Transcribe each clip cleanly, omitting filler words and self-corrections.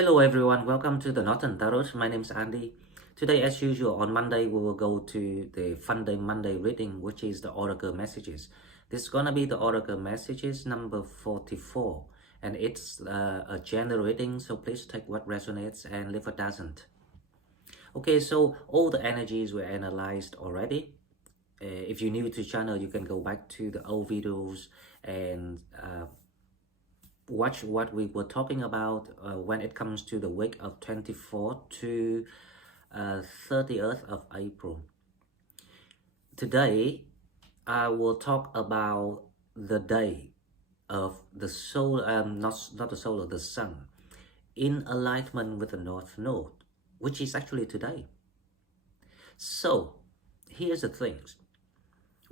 Hello everyone, welcome to the Northern Tarot. My name is Andy. Today, as usual, on Monday, we will go to the Fun Day Monday reading, which is the Oracle Messages. This is gonna be the Oracle Messages number 44, and it's a general reading, so please take what resonates and leave what doesn't. Okay, so all the energies were analyzed already. If you're new to the channel, you can go back to the old videos and watch what we were talking about when it comes to the week of 24th to 30th of April. Today, I will talk about the day of the soul, not the solar, the sun, in alignment with the North Node, which is actually today. So, here's the things.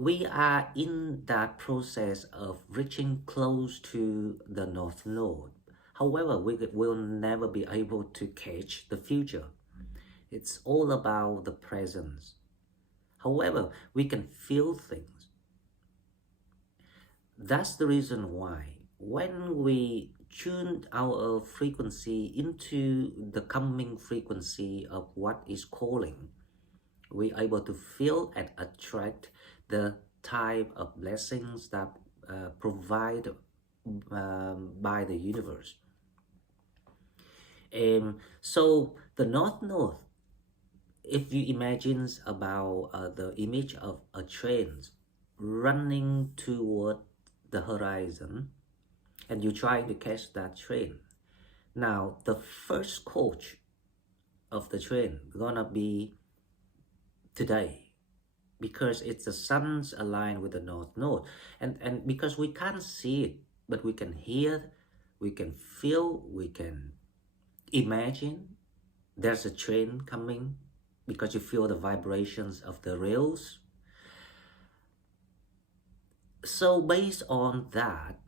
We are in that process of reaching close to the North Node. However, we will never be able to catch the future. It's all about the present. However, we can feel things. That's the reason why when we tune our frequency into the coming frequency of what is calling, we're able to feel and attract the type of blessings that provide by the universe. So the North Node, if you imagine about the image of a train running toward the horizon, and you try to catch that train. Now, the first coach of the train gonna be today, because it's the sun's aligned with the North Node, and because we can't see it, but we can hear, we can feel, we can imagine there's a train coming, because you feel the vibrations of the rails. So based on that,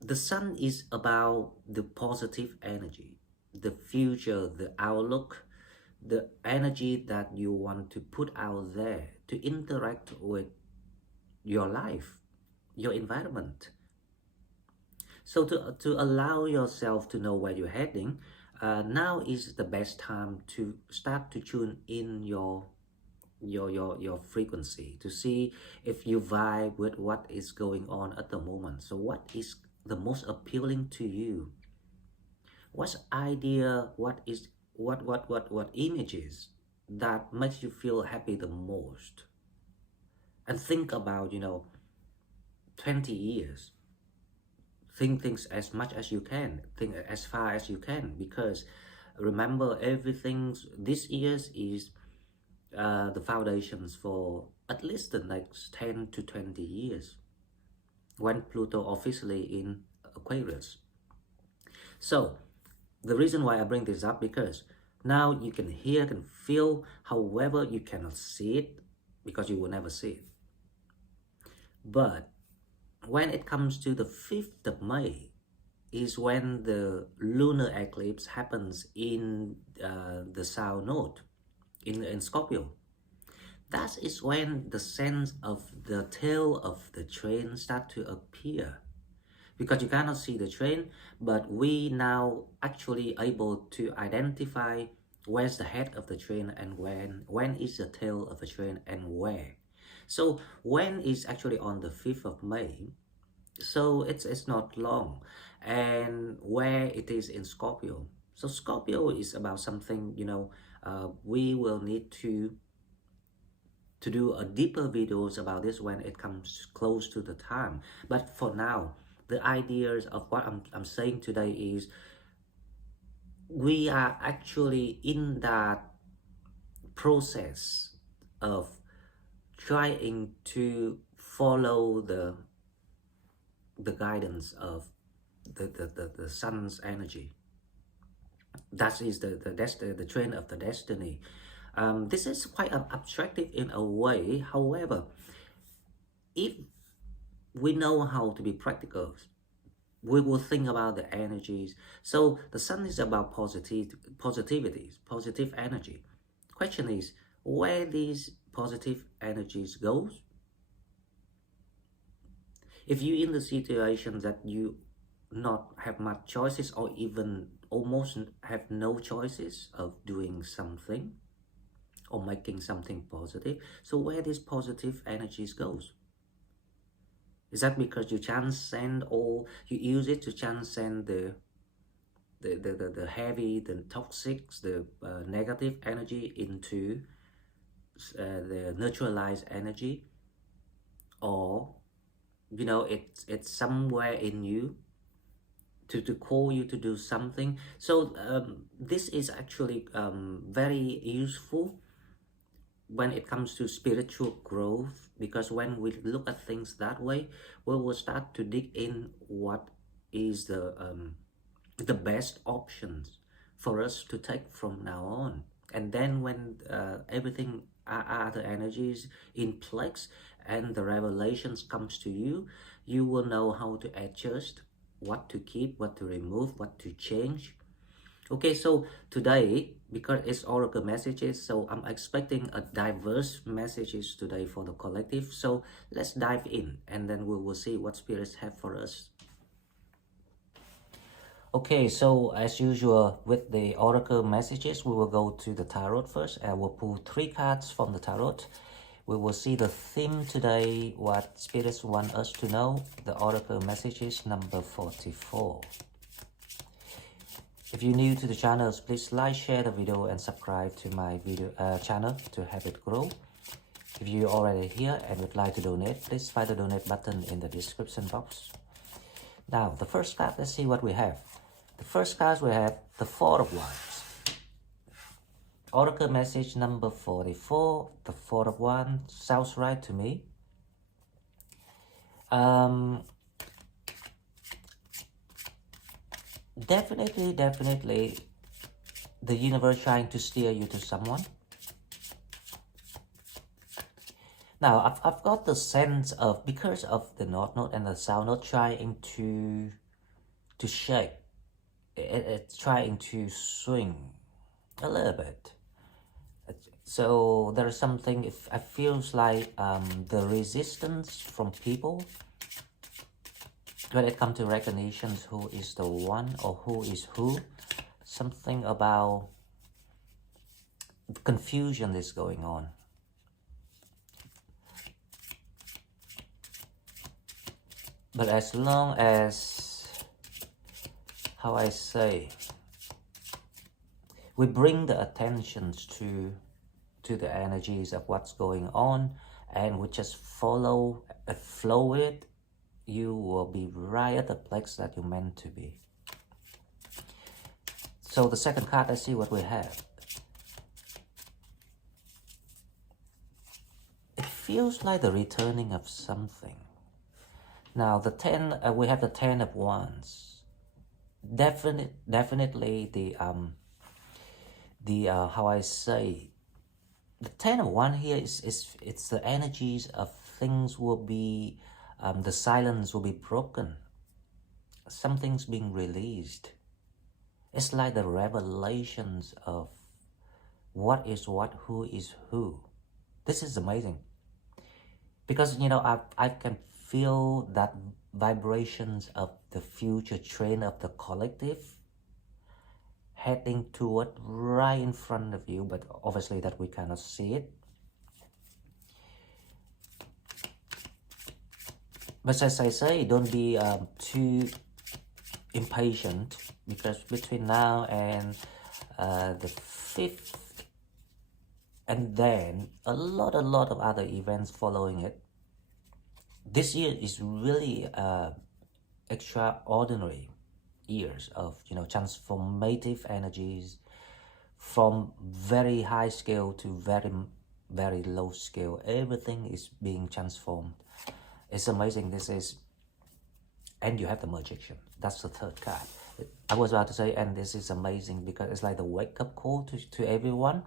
the sun is about the positive energy, the future, the outlook, the energy that you want to put out there to interact with your life, your environment. So to allow yourself to know where you're heading, now is the best time to start to tune in your frequency, to see if you vibe with what is going on at the moment. So what is the most appealing to you? What's idea, what images that makes you feel happy the most? And think about 20 years. Think things as much as you can, think as far as you can, because remember, everything this year is the foundations for at least the next 10 to 20 years, when Pluto officially in Aquarius. So the reason why I bring this up, because now you can hear, can feel, however you cannot see it, because you will never see it. But when it comes to the 5th of May, is when the lunar eclipse happens in the South Node, in Scorpio. That is when the sense of the tail of the train start to appear. Because you cannot see the train, but we now actually able to identify where's the head of the train and when is the tail of the train and where. So when is actually on the 5th of May, so it's not long, and where it is in Scorpio. So Scorpio is about something, we will need to do a deeper videos about this when it comes close to the time. But for now, the ideas of what I'm saying today is we are actually in that process of trying to follow the guidance of the sun's energy. That is the train of the destiny. This is quite abstractive in a way. However, if we know how to be practical, we will think about the energies. So the sun is about positivity, positive energy. Question is, where these positive energies goes? If you're in the situation that you not have much choices, or even almost have no choices of doing something or making something positive. So where these positive energies goes? Is that because you transcend, or you use it to transcend the heavy, the toxic, the negative energy into the neutralized energy? Or it's somewhere in you to call you to do something? So this is actually very useful when it comes to spiritual growth, because when we look at things that way, we will start to dig in what is the best options for us to take from now on. And then when everything other energies in place and the revelations comes to you, you will know how to adjust, what to keep, what to remove, what to change. Okay, so today, because it's oracle messages, so I'm expecting a diverse messages today for the collective. So let's dive in, and then we will see what spirits have for us. Okay, so as usual with the oracle messages, we will go to the tarot first. I will pull 3 cards from the tarot. We will see the theme today, what spirits want us to know. The oracle messages number 44. If you're new to the channel, please like, share the video and subscribe to my video channel to help it grow. If you're already here and would like to donate, please find the donate button in the description box. Now, the first card, let's see what we have. The first card we have the 4 of Wands. Oracle message number 44, the 4 of Wands, sounds right to me. Definitely, the universe trying to steer you to someone. Now, I've got the sense of, because of the North Node and the South Node trying to shape, it's trying to swing a little bit. So there is something, it feels like the resistance from people when it comes to recognitions, who is the one or who is who. Something about confusion is going on. But as long as, how I say, we bring the attentions to the energies of what's going on, and we just follow and flow it, you will be right at the place that you're meant to be. So the second card, let's see what we have. It feels like the returning of something. Now the 10, we have the 10 of Wands. Definitely the how I say, the 10 of Wands here it's the energies of things will be, the silence will be broken. Something's being released. It's like the revelations of what is what, who is who. This is amazing. Because, I can feel that vibrations of the future train of the collective heading toward right in front of you, but obviously that we cannot see it. But as I say, don't be too impatient, because between now and the 5th, and then a lot of other events following it, this year is really extraordinary years of transformative energies, from very high scale to very low scale. Everything is being transformed. It's amazing. This is, and you have the Magician. That's the 3rd card. I was about to say, and this is amazing because it's like the wake-up call to everyone,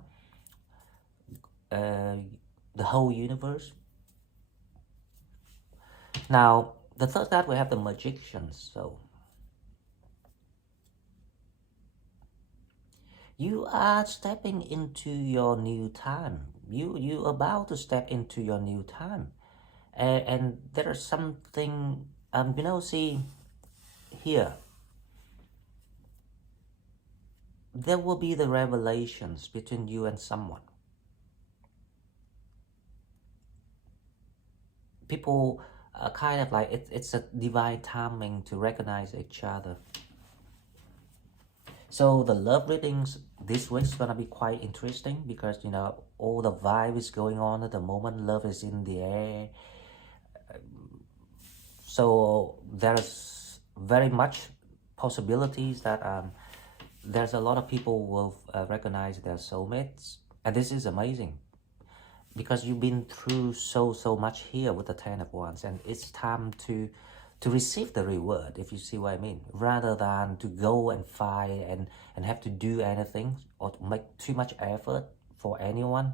the whole universe. Now the 3rd card, we have the Magician. So you are stepping into your new time. You about to step into your new time, and there is something see here. there will be the revelations between you and someone. People kind of like it's a divine timing to recognize each other. So the love readings this week's gonna be quite interesting because all the vibe is going on at the moment. Love is in the air. So there's very much possibilities that there's a lot of people will recognize their soulmates, and this is amazing because you've been through so much here with the Ten of Wands, and it's time to receive the reward, if you see what I mean, rather than to go and fight and have to do anything or to make too much effort for anyone.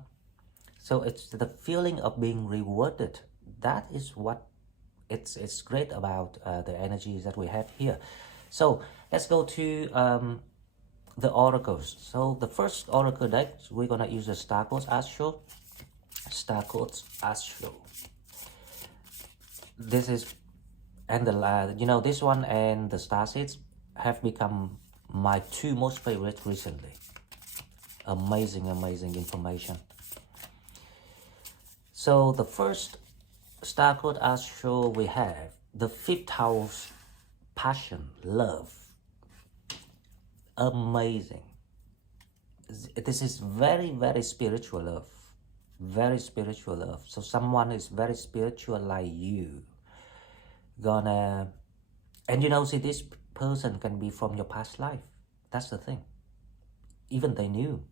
So it's the feeling of being rewarded. That is what it's great about the energies that we have here. So let's go to the oracles. So the first oracle deck, we're gonna use the Star Codes Astro. Star Codes Astro. This is, and the this one and the Star Seeds have become my two most favorite recently. Amazing information. So the first Star Code Astro, we have the 5th house, passion, love. Amazing. This is very spiritual love. Very spiritual love. So someone is very spiritual like you. And see, this person can be from your past life. That's the thing. Even they knew.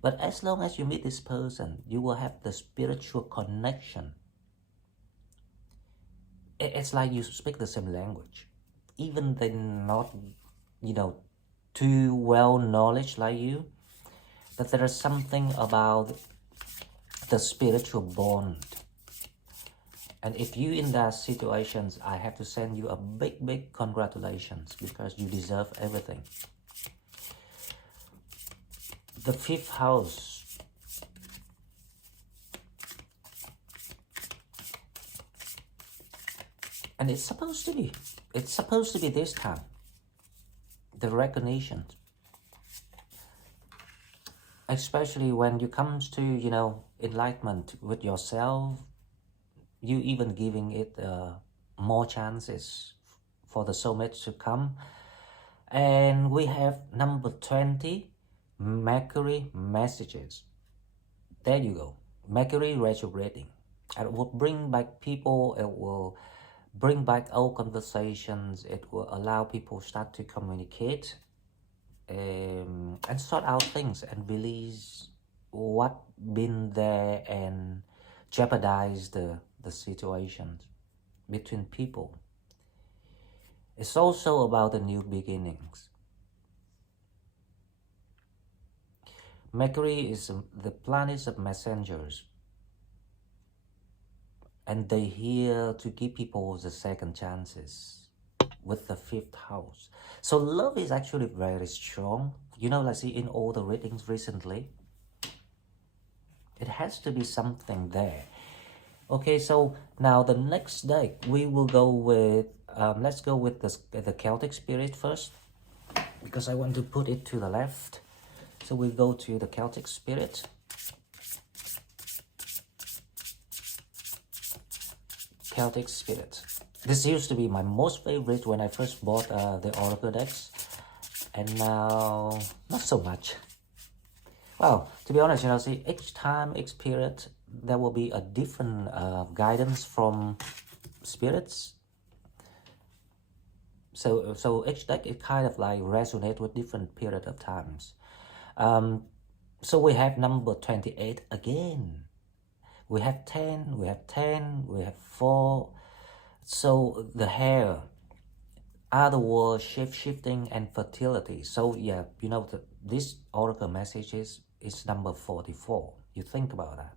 But as long as you meet this person, you will have the spiritual connection. It's like you speak the same language. Even they're not, too well knowledge like you. But there is something about the spiritual bond. And if you in that situations, I have to send you a big congratulations because you deserve everything. The 5th house. And it's supposed to be this time. The recognition. Especially when it comes to, enlightenment with yourself, you even giving it more chances for the soulmate to come. And we have number 20, Mercury messages. There you go. Mercury retrograding. And it will bring back people, it will bring back old conversations, it will allow people start to communicate and sort out things and release what been there and jeopardize the situations between people. It's also about the new beginnings. Mercury is the planet of messengers, and they're here to give people the second chances with the 5th house. So love is actually very strong. Let's see, in all the readings recently, it has to be something there. Okay, so now the next deck, we will go with, let's go with the Celtic Spirit first, because I want to put it to the left. So we'll go to the Celtic Spirit. Celtic Spirit. This used to be my most favorite when I first bought the Oracle decks, and now not so much. Well, to be honest, see, each time, each period, there will be a different guidance from spirits. So each deck, it kind of like resonate with different period of times. So we have number 28 again. We have 10, we have 10, we have 4. So the hair, other words, shape-shifting and fertility. So yeah, this oracle message is number 44. You think about that.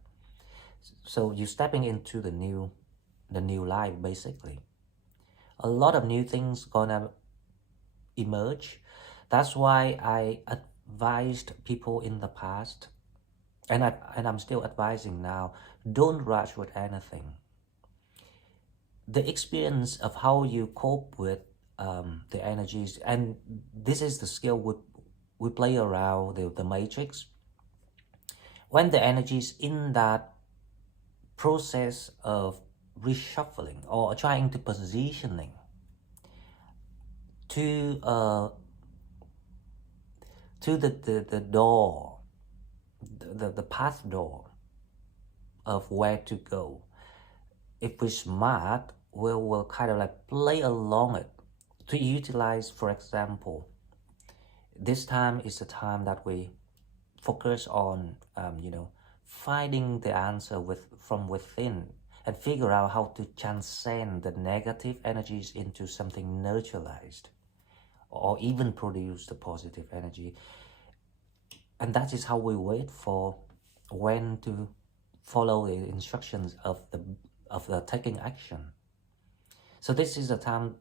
So you're stepping into the new life, basically. A lot of new things gonna emerge. That's why I advised people in the past, and I'm still advising now, don't rush with anything. The experience of how you cope with the energies, and this is the skill we play around the matrix, when the energy is in that process of reshuffling or trying to positioning to the door, the path door of where to go. If we're smart, we'll kind of like play along it to utilize, for example, this time is the time that we focus on, finding the answer from within and figure out how to transcend the negative energies into something neutralized or even produce the positive energy. And that is how we wait for when to follow the instructions of the taking action. So this is a time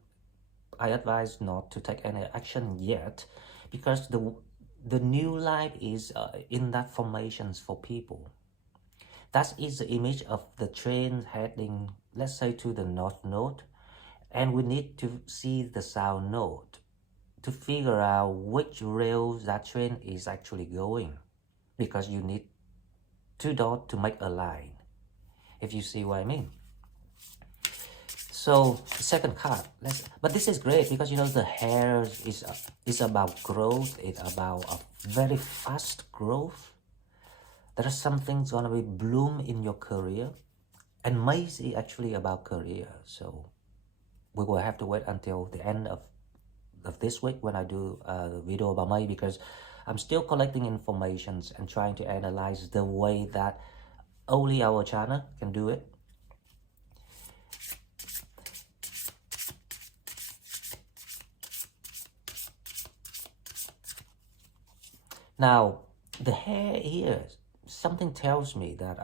I advise not to take any action yet, because the new life is in that formations for people. That is the image of the train heading, let's say, to the north node, and we need to see the south node to figure out which rails that train is actually going, because you need two dots to make a line, if you see what I mean. So the second card, but this is great because the hair is about growth. It's about a very fast growth. There is something's gonna be bloom in your career, and May is actually about career. So we will have to wait until the end of this week when I do the video about May, because I'm still collecting informations and trying to analyze the way that only our channel can do it. Now, the hair here, something tells me that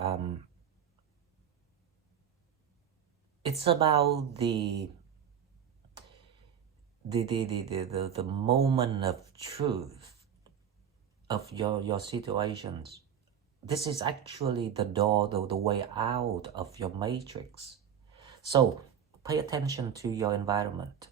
it's about the moment of truth of your situations. This is actually the door, the way out of your matrix. So pay attention to your environment,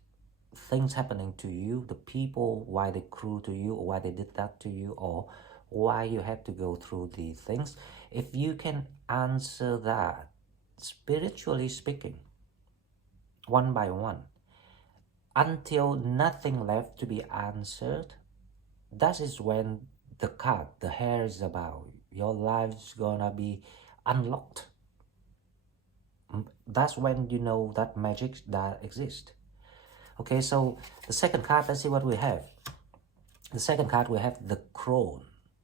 things happening to you, the people, why they cruel to you, or why they did that to you, or why you had to go through these things. If you can answer that, spiritually speaking, one by one, until nothing left to be answered, that is when the card, the hair is about. Your life's gonna be unlocked. That's when you know that magic that exists. Okay, so the second card, let's see what we have. The second card, we have the crone,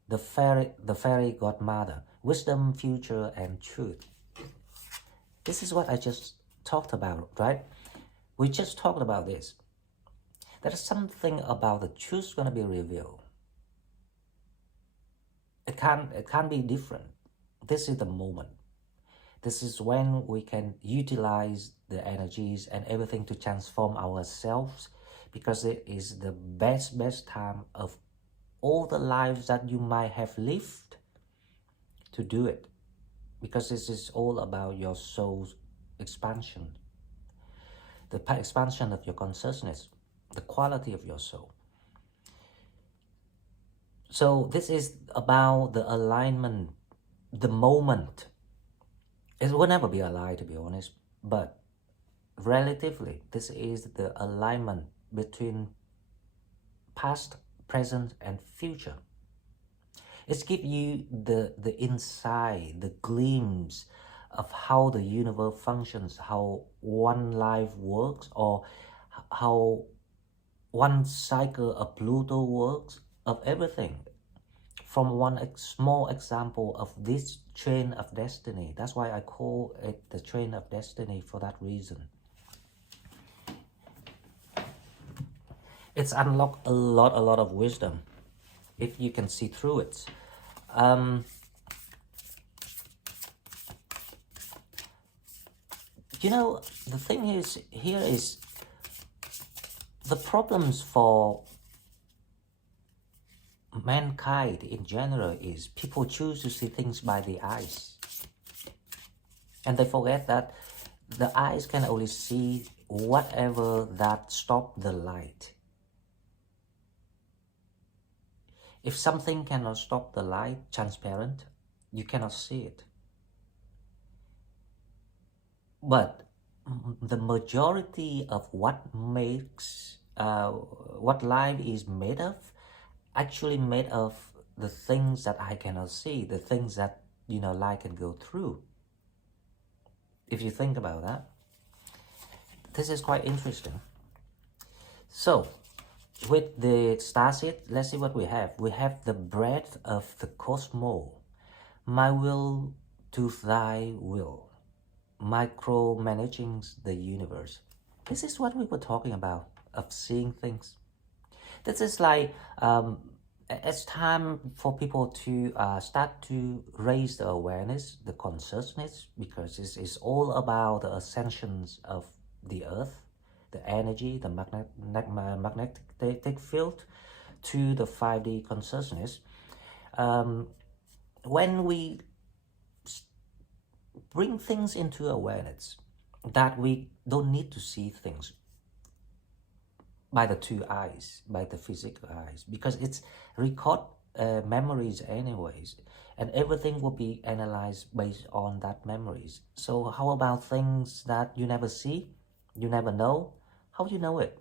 the fairy godmother, wisdom, future, and truth. This is what I just talked about, right? We just talked about this. There is something about the truth going to be revealed. It can't be different. This is the moment. This is when we can utilize the energies and everything to transform ourselves, because it is the best time of all the lives that you might have lived to do it, because this is all about your soul's expansion, the expansion of your consciousness, the quality of your soul. So this is about the alignment, the moment. It will never be a lie, to be honest, but relatively, this is the alignment between past, present, and future. It's give you the insight, the glimpse of how the universe functions, how one life works, or how one cycle of Pluto works, of everything. From one small example of this train of destiny. That's why I call it the train of destiny, for that reason. It's unlocked a lot of wisdom, if you can see through it. The thing is, here is the problems for mankind in general is people choose to see things by the eyes, and they forget that the eyes can only see whatever that stop the light. If something cannot stop the light, transparent, you cannot see it. But the majority of what makes what life is made of, actually made of the things that I cannot see, the things that light can go through. If you think about that, this is quite interesting. So with the starseed, let's see what we have. We have the breadth of the cosmos, my will to thy will, micromanaging the universe. This is what we were talking about, of seeing things. This is like it's time for people to start to raise the awareness, the consciousness, because it's all about the ascensions of the earth, the energy, the magnetic field to the 5D consciousness. When we bring things into awareness, that we don't need to see things by the two eyes, by the physical eyes, because it's record memories anyways, and everything will be analyzed based on that memories. So how about things that you never see, you never know? How do you know it?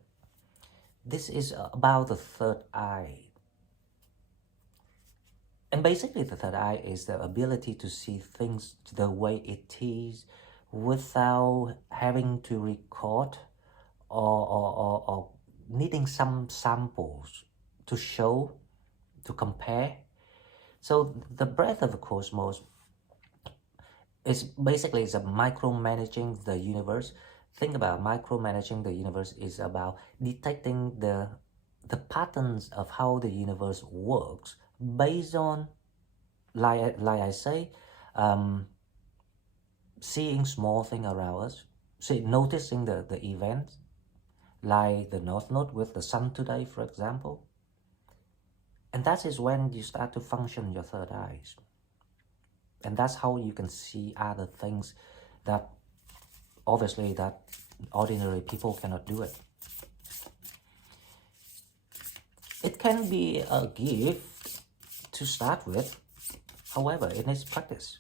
This is about the third eye. And basically the third eye is the ability to see things the way it is without having to record or needing some samples to show, to compare. So the breadth of the cosmos is basically a micromanaging the universe. Think about micromanaging the universe is about detecting the patterns of how the universe works based on, like I say, seeing small things around us, noticing the events, like the North Node with the sun today, for example. And that is when you start to function your third eyes. And that's how you can see other things that obviously that ordinary people cannot do it. It can be a gift to start with, however, it needs practice.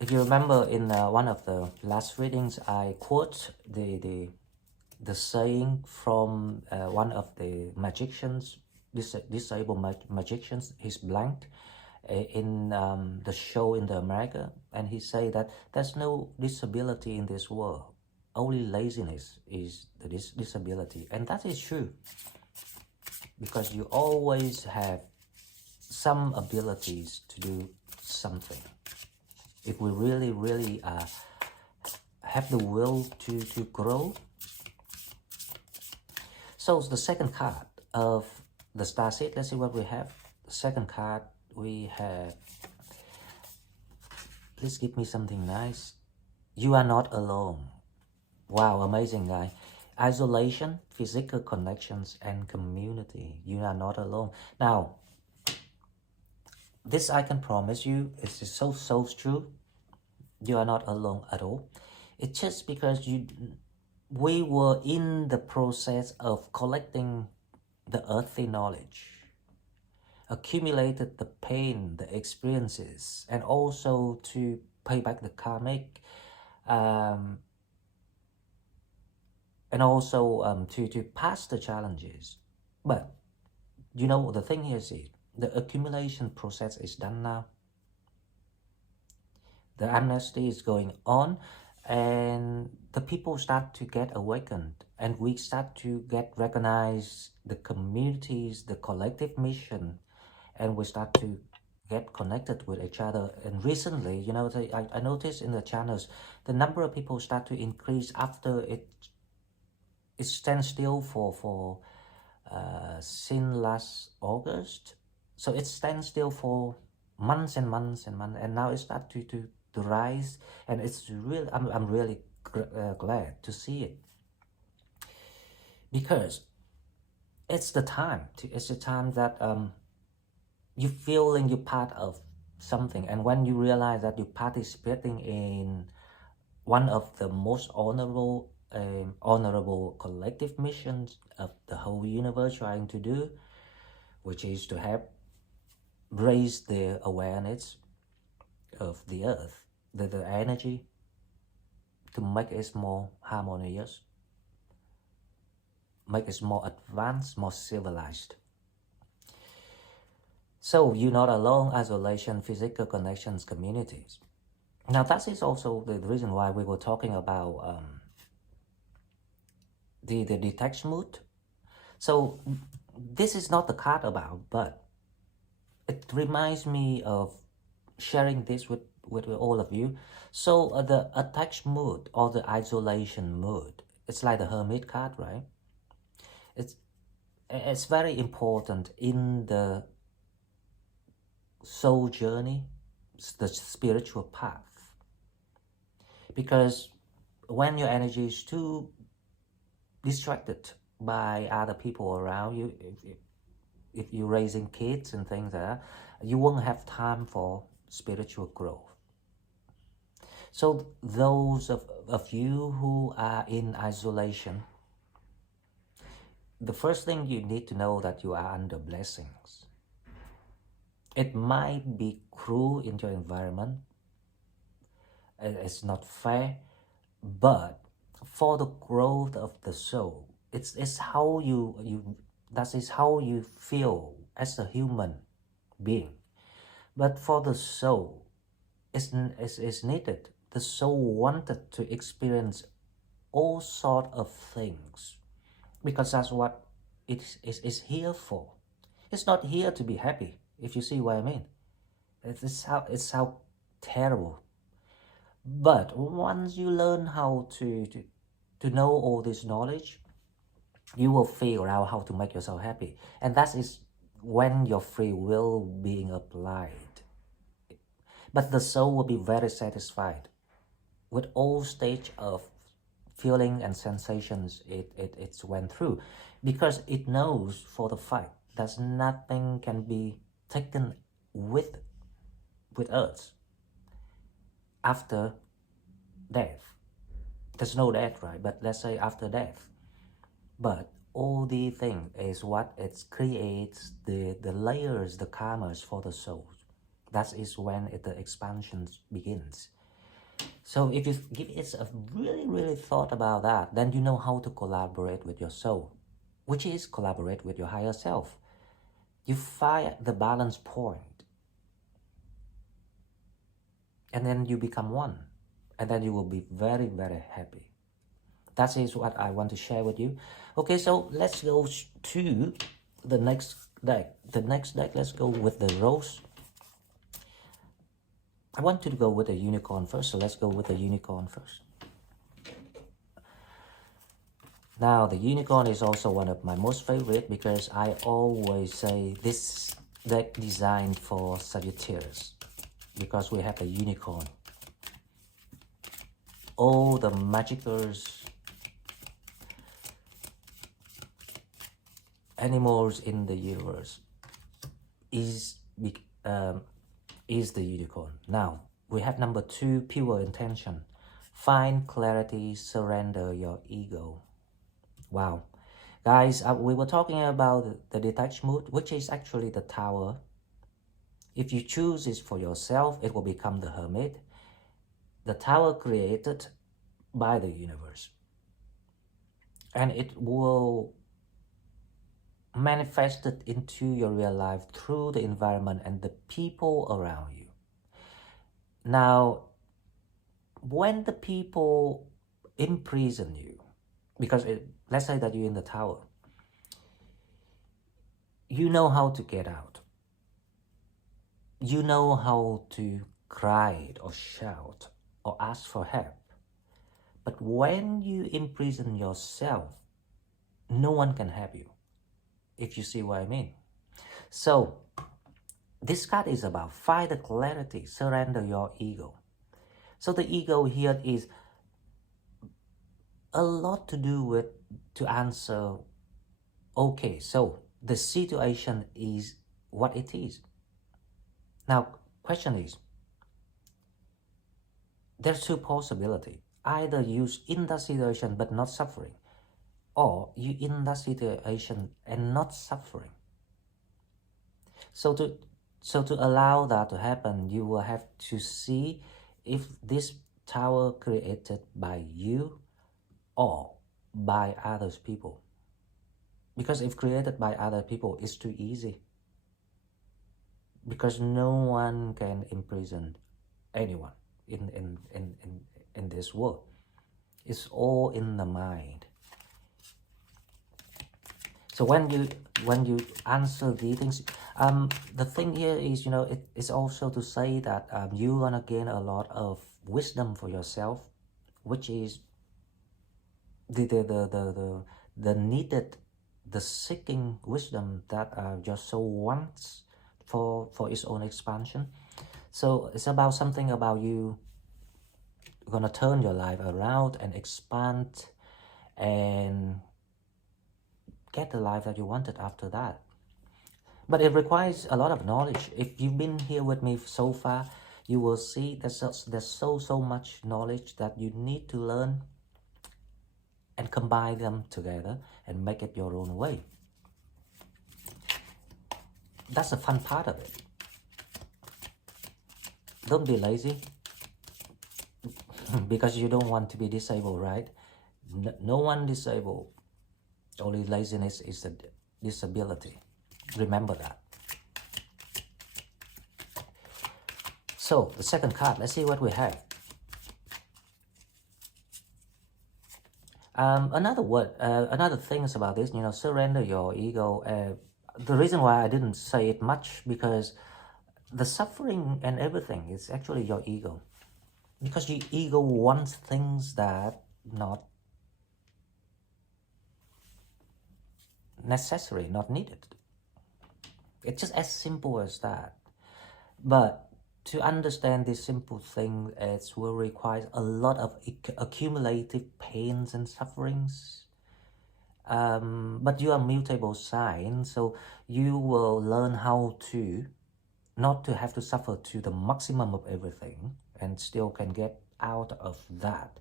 If you remember in one of the last readings, I quote the saying from one of the magicians, disabled magicians. He's blank in the show in the America, and he say that there's no disability in this world, only laziness is the disability. And that is true, because you always have some abilities to do something. If we really have the will to grow. So the second card of the starseed, let's see what we have. The second card we have, please give me something nice. You are not alone. Wow, amazing guy. Isolation, physical connections, and community. You are not alone. Now, this I can promise you, it's so true. You are not alone at all. It's just because we were in the process of collecting the earthly knowledge, accumulated the pain, the experiences, and also to pay back the karmic, and also to pass the challenges. But the thing here is the accumulation process is done now. The amnesty is going on, and the people start to get awakened, and we start to get recognized, the communities, the collective mission, and we start to get connected with each other. And recently, I noticed in the channels, the number of people start to increase after it stands still for since last August. So it stands still for months and months and months, and now it starts to rise, and it's really, I'm really glad to see it, because it's the time that you feeling you're part of something, and when you realize that you're participating in one of the most honorable collective missions of the whole universe trying to do, which is to help raise the awareness of the earth, the energy, to make it more harmonious, make it more advanced, more civilized. So you're not alone, isolation, physical connections, communities. Now that is also the reason why we were talking about the detached mood. So this is not the card about, but it reminds me of sharing this with all of you. So the attached mood or the isolation mood, it's like the hermit card, right? It's very important in the soul journey, the spiritual path, because when your energy is too distracted by other people around you, if you're raising kids and things like that, you won't have time for spiritual growth. So those of you who are in isolation, the first thing you need to know that you are under blessings. It might be cruel in your environment, it's not fair, but for the growth of the soul, it's how you that is how you feel as a human being. But for the soul, it's needed. The soul wanted to experience all sort of things, because that's what it is here for. It's not here to be happy, if you see what I mean. It's how terrible. But once you learn how to know all this knowledge, you will figure out how to make yourself happy. And that is when your free will being applied. But the soul will be very satisfied with all stage of feeling and sensations it went through, because it knows for the fact that nothing can be taken with us after death. There's no death, right? But let's say after death. But all the thing is what it creates the layers, the karmas for the soul. That is when the expansion begins. So if you give it a really thought about that, then you know how to collaborate with your soul, which is collaborate with your higher self. You find the balance point, and then you become one, and then you will be very happy. That is what I want to share with you. Okay, so let's go to the next deck. The next deck, let's go with the rose. I want to go with the unicorn first, so let's go with the unicorn first. Now, the unicorn is also one of my most favorite, because I always say this deck designed for Sagittarius, because we have a unicorn. All the magicals, animals in the universe is the unicorn. Now, we have number 2, pure intention. Find clarity, surrender your ego. Wow. Guys, we were talking about the detached mood, which is actually the tower. If you choose this for yourself, it will become the hermit. The tower created by the universe. And it will manifest it into your real life through the environment and the people around you. Now, when the people imprison you, because let's say that you're in the tower, you know how to get out. You know how to cry or shout or ask for help. But when you imprison yourself, no one can help you, if you see what I mean. So this card is about find the clarity, surrender your ego. So the ego here is a lot to do with to answer, okay, so the situation is what it is. Now, question is, there's two possibilities. Either you in that situation but not suffering, or you in that situation and not suffering. So to allow that to happen, you will have to see if this tower created by you or by others people. Because if created by other people, it's too easy. Because no one can imprison anyone in this world. It's all in the mind. So when you answer these things, the thing here is, it's also to say that you're gonna gain a lot of wisdom for yourself, which is the needed, the seeking wisdom that your soul wants for its own expansion. So it's about something about you gonna turn your life around and expand and get the life that you wanted after that. But it requires a lot of knowledge. If you've been here with me so far, you will see there's so much knowledge that you need to learn and combine them together and make it your own way. That's the fun part of it. Don't be lazy because you don't want to be disabled, right? No one disabled. Only laziness is a disability. Remember that. So the second card, let's see what we have. Another thing is about this, surrender your ego. The reason why I didn't say it much, because the suffering and everything is actually your ego. Because your ego wants things that not necessary, not needed. It's just as simple as that. But to understand this simple thing, it will require a lot of accumulative pains and sufferings. But you are mutable sign, so you will learn how to not to have to suffer to the maximum of everything and still can get out of that.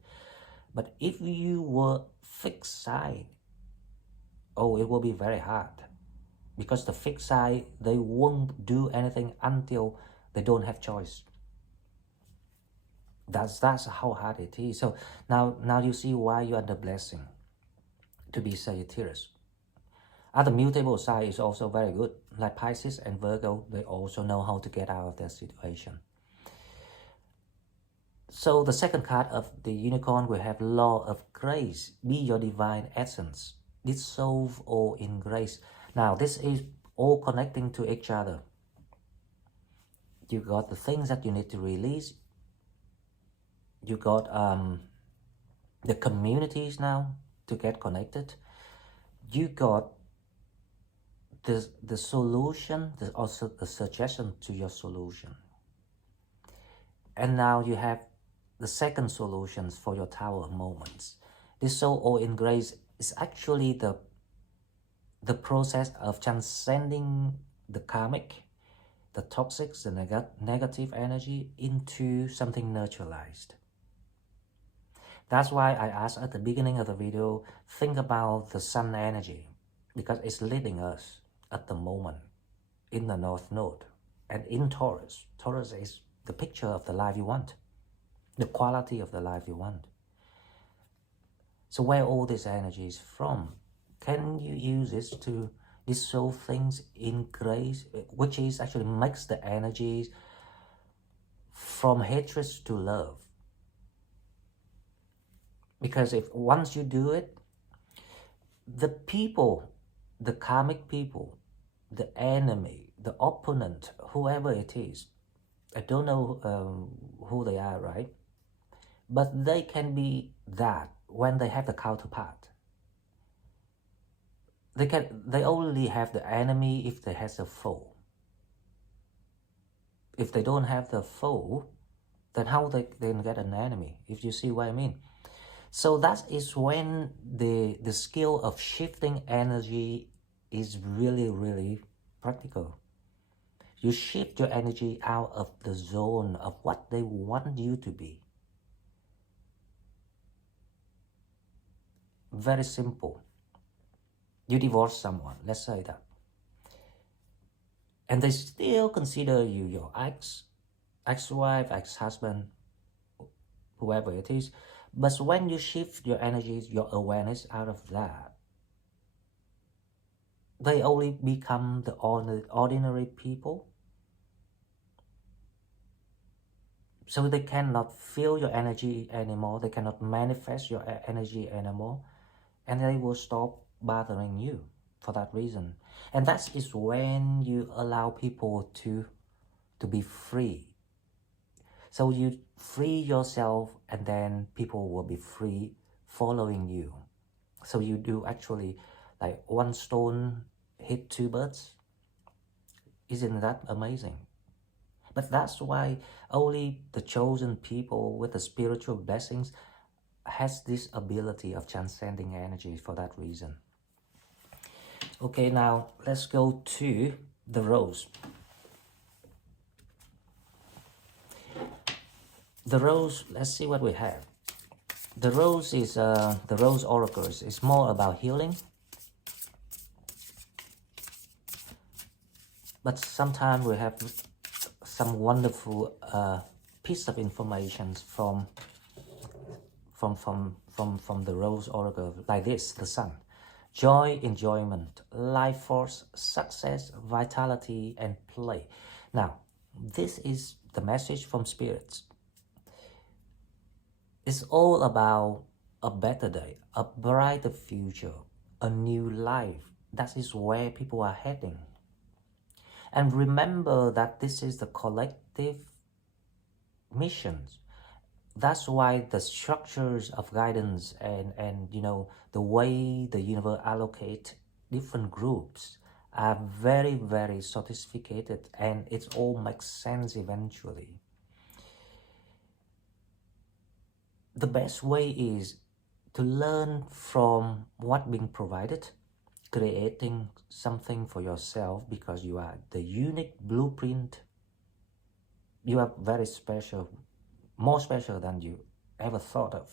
But if you were fixed sign, it will be very hard, because the fixed sign, they won't do anything until they don't have choice. That's how hard it is. So now you see why you're under blessing to be Sagittarius. Other mutable sign is also very good, like Pisces and Virgo. They also know how to get out of their situation. So the second card of the unicorn, we have law of grace. Be your divine essence. Dissolve all in grace. Now this is all connecting to each other. You got the things that you need to release. You got the communities now to get connected. You got the solution, also the suggestion to your solution. And now you have the second solutions for your tower moments. This soul all in grace is actually the process of transcending the karmic, the toxic, the negative energy into something neutralized. That's why I asked at the beginning of the video, think about the sun energy, because it's leading us at the moment in the North Node and in Taurus. Taurus is the picture of the life you want, the quality of the life you want. So where all this energy is from, can you use this to dissolve things in grace, which is actually makes the energies from hatred to love? Because if once you do it, the people, the karmic people, the enemy, the opponent, whoever it is, I don't know who they are, right? But they can be that when they have the counterpart. They only have the enemy if they have a foe. If they don't have the foe, then how they can get an enemy, if you see what I mean? So that is when the skill of shifting energy is really, really practical. You shift your energy out of the zone of what they want you to be. Very simple. You divorce someone, let's say that, and they still consider you your ex-wife, ex-husband, whoever it is. But when you shift your energies, your awareness out of that, they only become the ordinary people. So they cannot feel your energy anymore, they cannot manifest your energy anymore, and they will stop bothering you for that reason. And that is when you allow people to be free. So you free yourself, and then people will be free following you. So you do actually like one stone hit two birds. Isn't that amazing? But that's why only the chosen people with the spiritual blessings has this ability of transcending energy for that reason. Okay, now let's go to the rose. The rose, let's see what we have. The rose is, the rose oracles is more about healing. But sometimes we have some wonderful piece of information from the rose oracle, like this: the sun, joy, enjoyment, life force, success, vitality, and play. Now, this is the message from spirits. It's all about a better day, a brighter future, a new life. That is where people are heading. And remember that this is the collective missions. That's why the structures of guidance and you know, the way the universe allocate different groups are very, very sophisticated, and it all makes sense eventually. The best way is to learn from what being provided, creating something for yourself, because you are the unique blueprint. You are very special, more special than you ever thought of.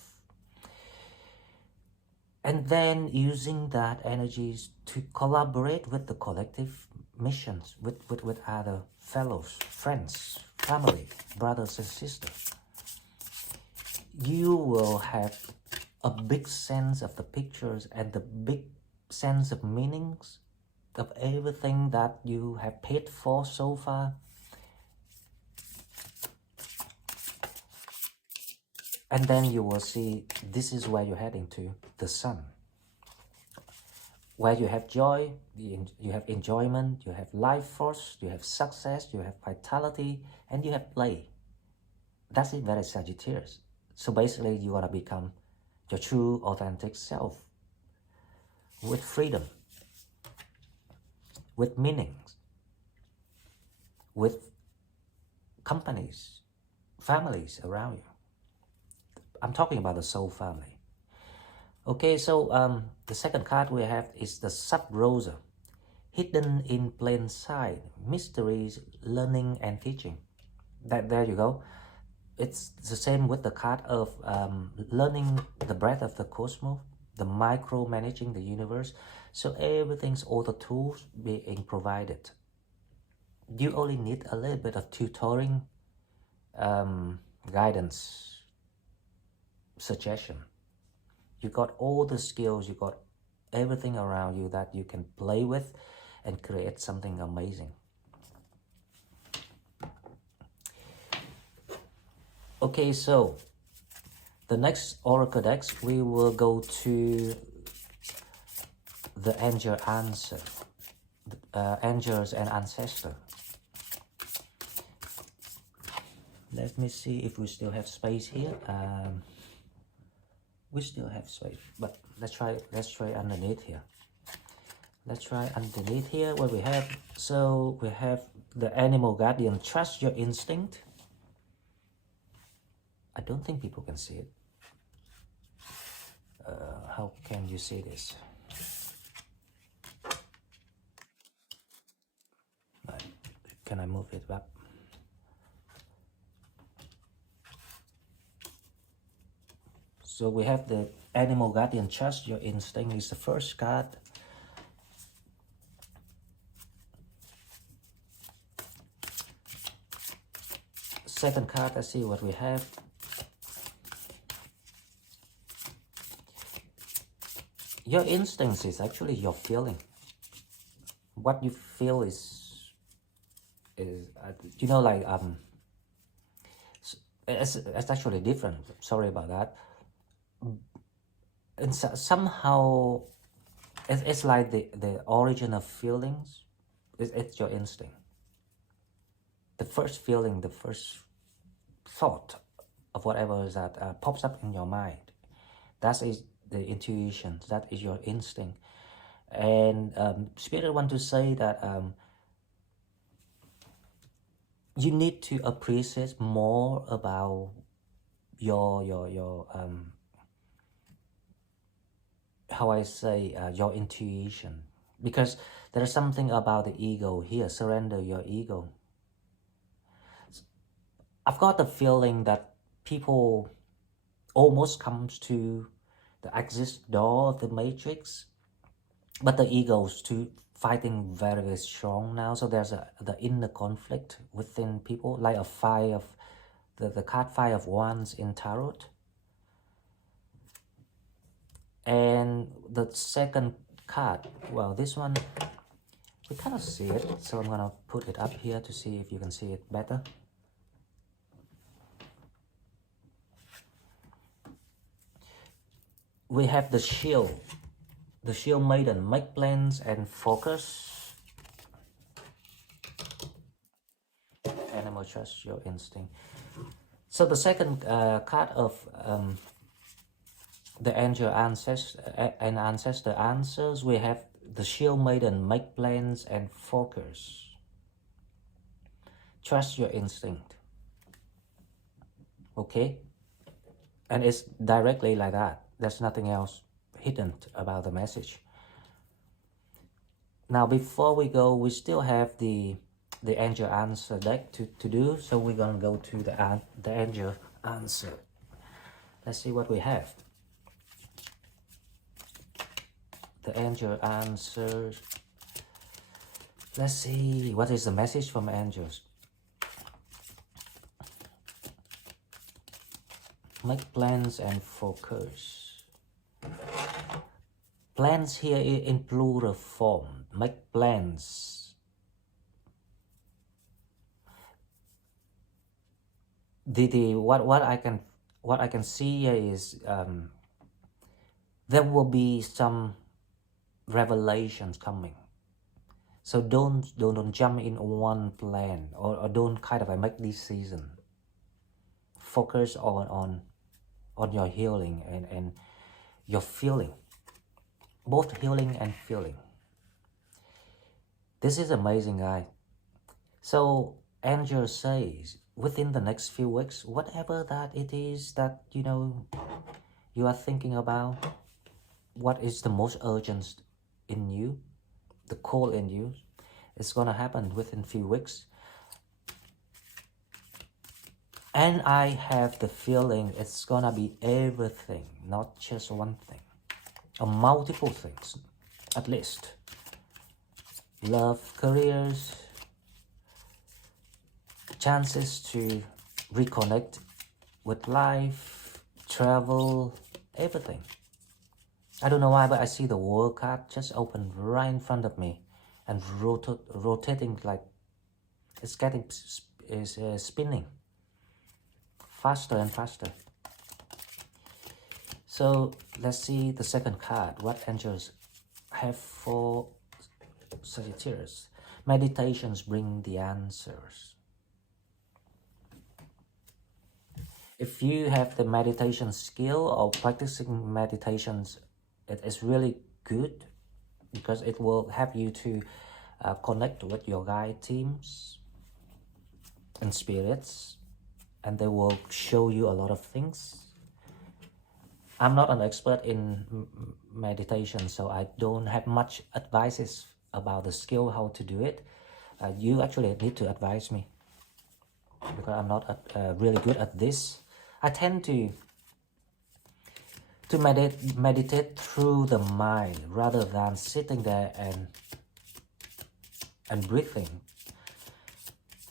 And then using that energies to collaborate with the collective missions, with other fellows, friends, family, brothers and sisters. You will have a big sense of the pictures and the big sense of meanings of everything that you have paid for so far. And then you will see this is where you're heading to, the sun. Where you have joy, you have enjoyment, you have life force, you have success, you have vitality, and you have play. That's it, very Sagittarius. So basically you want to become your true authentic self, with freedom, with meanings, with companies, families around you. I'm talking about the soul family. Okay, so the second card we have is the Sub-Rosa, hidden in plain sight, mysteries, learning and teaching. There you go. It's the same with the card of learning the breadth of the cosmos, the micro-managing the universe. So everything's, all the tools being provided. You only need a little bit of tutoring, guidance, suggestion. You got all the skills, you got everything around you that you can play with and create something amazing. Okay, so the next oracle decks, we will go to the angel answer, angels and ancestor. Let me see if we still have space here. We still have space, but let's try underneath here. Let's try underneath here what we have. So we have the animal guardian, trust your instinct. I don't think people can see it. How can you see this? Right. Can I move it back? So we have the animal guardian. Trust your instinct is the first card. Second card, let's see what we have. Your instincts is actually your feeling. What you feel is you know, like it's actually different. Sorry about that. And somehow it's like the origin of feelings. It's your instinct. The first feeling, the first thought of whatever that pops up in your mind. That is the intuition. That is your instinct. And Spirit want to say that you need to appreciate more about your how I say your intuition, because there is something about the ego here. Surrender your ego. I've got the feeling that people almost comes to the exit door of the matrix, but the ego's too fighting very, very strong now. So there's the inner conflict within people, like a five of the card Five of Wands in tarot. And the second card, well, this one we cannot see it, so I'm gonna put it up here to see if you can see it better. We have the shield maiden. Make plans and focus. Animal, trust your instinct. So the second card of the angel ancestor answers, we have the shield maiden. Make plans and focus. Trust your instinct. Okay, and it's directly like that. There's nothing else hidden about the message. Now, before we go, we still have the angel answer deck to do, so we're gonna go to the angel answer. Let's see what we have. The angel answers. Let's see what is the message from angels. Make plans and focus. Plans here in plural form. Make plans. What I can see here is there will be some revelations coming. So don't jump in one plan, or don't kind of make decision. Focus on your healing and your feeling. Both healing and feeling. This is amazing, guys. So angel says within the next few weeks, whatever that it is that you are thinking about, what is the most urgent in you, the call in you, it's gonna happen within few weeks. And I have the feeling it's gonna be everything, not just one thing, or multiple things, at least. Love, careers, chances to reconnect with life, travel, everything. I don't know why, but I see the world card just open right in front of me and rotating, like it's spinning faster and faster. So let's see the second card. What angels have for Sagittarius? Meditations bring the answers. If you have the meditation skill or practicing meditations, it is really good, because it will help you to connect with your guide teams and spirits, and they will show you a lot of things. I'm not an expert in meditation, so I don't have much advices about the skill, how to do it. You actually need to advise me, because I'm not really good at this. I tend to to meditate through the mind rather than sitting there and breathing.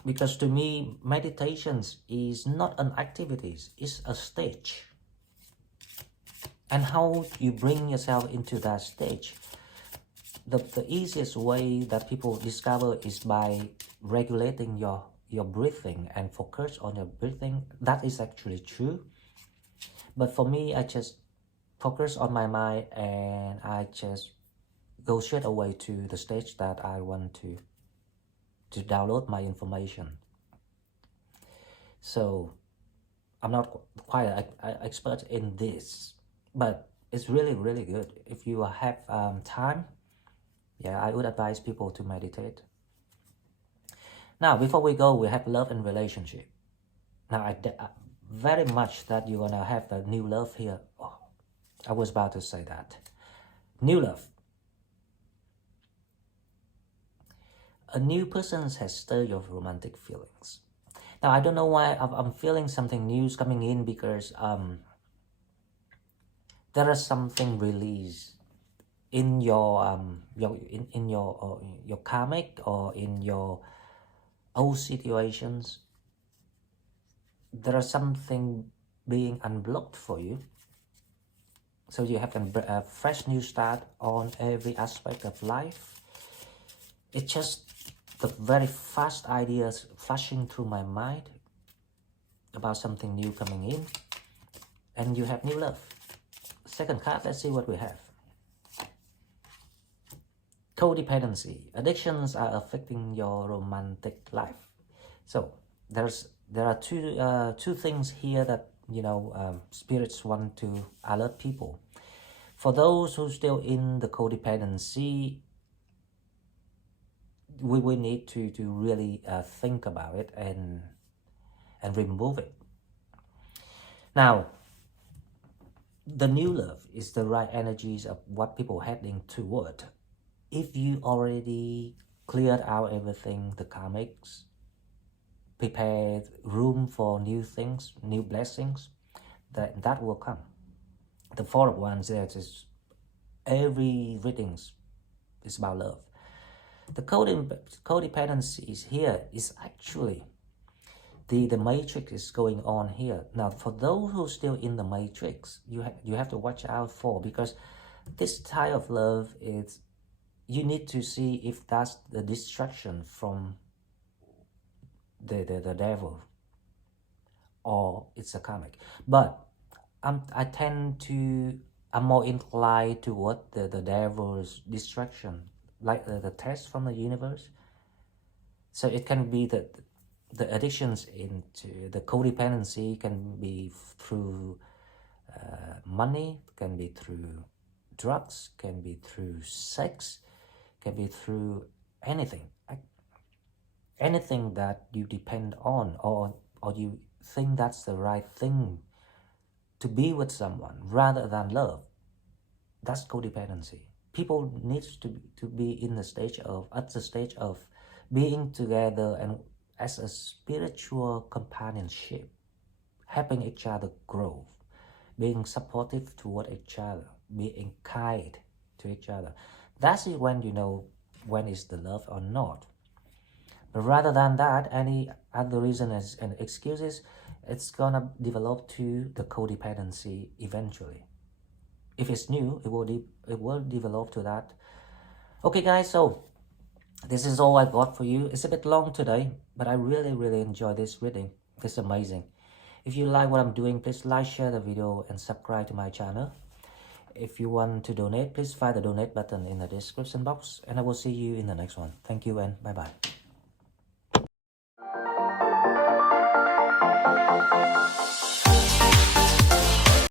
Because to me, meditations is not an activity, it's a stage. And how you bring yourself into that stage, the easiest way that people discover is by regulating your breathing and focus on your breathing. That is actually true. But for me, I just focus on my mind and I just go straight away to the stage that I want to download my information. So I'm not quite an expert in this, but it's really, really good. If you have time, yeah, I would advise people to meditate. Now, before we go, we have love and relationship. Now, I very much that you're gonna have a new love here. Oh, I was about to say that. New love. A new person has stirred your romantic feelings. Now, I don't know why I'm feeling something new coming in, because there is something released in your your karmic or in your old situations. There is something being unblocked for you, so you have a fresh new start on every aspect of life. It's just the very fast ideas flashing through my mind about something new coming in, and you have new love. Second card, let's see what we have. Codependency. Addictions are affecting your romantic life. So there are two things here that spirits want to alert people. For those who are still in the codependency, we will need to really think about it and remove it. Now, the new love is the right energies of what people are heading toward. If you already cleared out everything, the karmics, prepared room for new things, new blessings, that will come. The Four of Wands, there is every readings is about love. The codependency is here is actually the matrix is going on here. Now, for those who are still in the matrix, you have to watch out for, because this type of love is, you need to see if that's the distraction from the devil or it's a karmic. But I'm more inclined toward the devil's distraction, like the test from the universe. So it can be that the addictions into the codependency can be through money, can be through drugs, can be through sex, can be through anything that you depend on, or you think that's the right thing to be with someone rather than love. That's codependency. People need to be in the stage of being together and as a spiritual companionship, helping each other grow, being supportive toward each other, being kind to each other. That's it, when you know when is the love or not. But rather than that, any other reasons and excuses, it's gonna develop to the codependency eventually. If it's new, it will develop to that. Okay guys, so this is all I got for you. It's a bit long today, but I really enjoy this reading. It's amazing. If you like what I'm doing, please like, share the video and subscribe to my channel. If you want to donate, please find the donate button in the description box, and I will see you in the next one. Thank you and bye bye.